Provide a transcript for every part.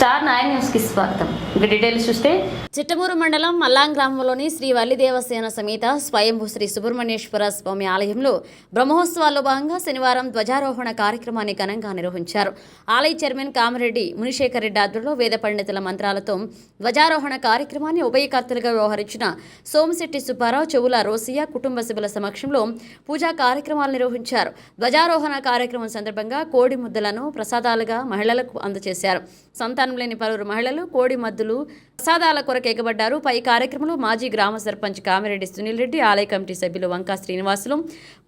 Star 9 news కి స్వాగతం. ఇక డీటెయిల్స్ చూస్తే చిట్టమూరు మండలం మల్లాం గ్రామంలోని శ్రీ వల్లి దేవసేన సమేత స్వయంభూ శ్రీ సుబ్రహ్మణ్యేశ్వర స్వామి ఆలయంలో బ్రహ్మోత్సవాల్లో భాగంగా శనివారం ధ్వజారోహణ కార్యక్రమాన్ని ఘనంగా నిర్వహించారు. ఆలయ చైర్మన్ కామిరెడ్డి మునిశేఖర్ రెడ్డి ఆధ్వర్యంలో వేద పండితుల మంత్రాలతో ధ్వజారోహణ కార్యక్రమాన్ని ఉభయకర్తలుగా వ్యవహరించిన సోమిశెట్టి సుబ్బారావు, చెవుల రోసియా కుటుంబ సభ్యుల సమక్షంలో పూజా కార్యక్రమాలు నిర్వహించారు. ధ్వజారోహణ కార్యక్రమం సందర్భంగా కోడి ముద్దలను ప్రసాదాలుగా మహిళలకు అందజేశారు. సంతానం లేని పలువురు మహిళలు కోడి మద్దులు ప్రసాదాల కొరకు ఎగబడ్డారు. పై కార్యక్రమంలో మాజీ గ్రామ సర్పంచ్ కామిరెడ్డి సునీల్ రెడ్డి, ఆలయ కమిటీ సభ్యులు వంకా శ్రీనివాసులు,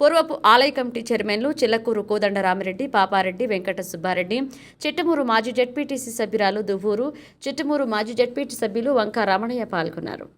పూర్వపు ఆలయ కమిటీ చైర్మన్లు చిల్లకూరు కోదండరామిరెడ్డి, పాపారెడ్డి, వెంకట సుబ్బారెడ్డి, చిట్టమూరు మాజీ జెడ్పీటీసీ సభ్యురాలు దువ్వూరు, చిట్టమూరు మాజీ జెడ్పీటీ సభ్యులు వంకా రమణయ్య పాల్గొన్నారు.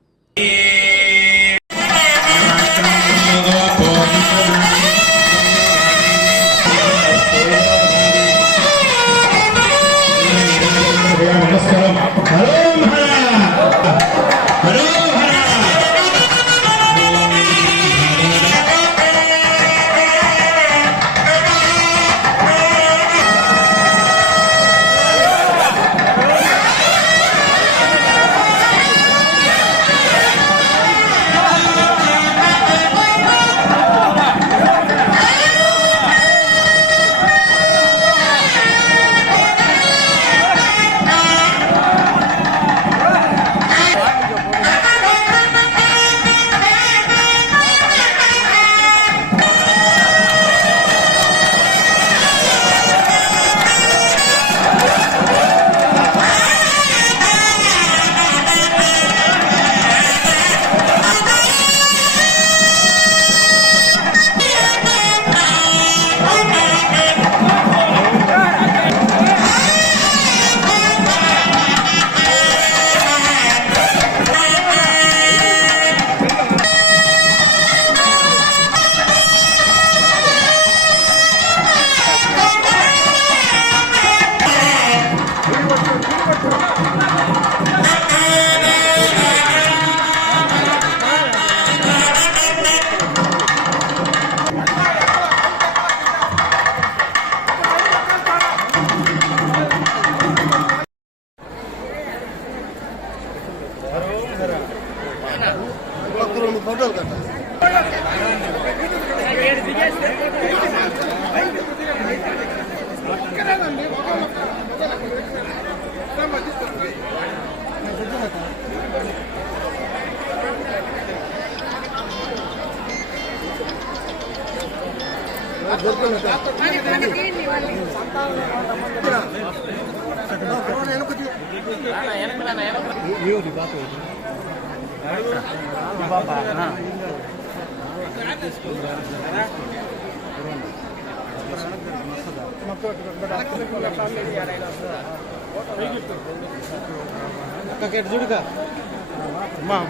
చూడుగా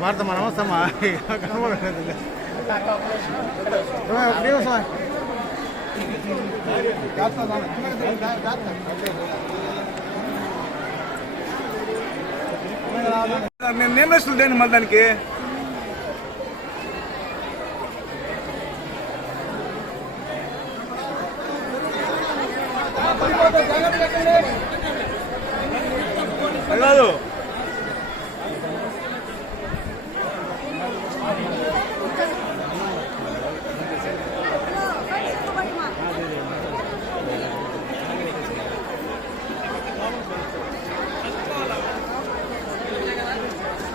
భారత మన అవసరమా కనబడలేదు. నేను వస్తుంది దేని మళ్ళీ దానికి కాదు.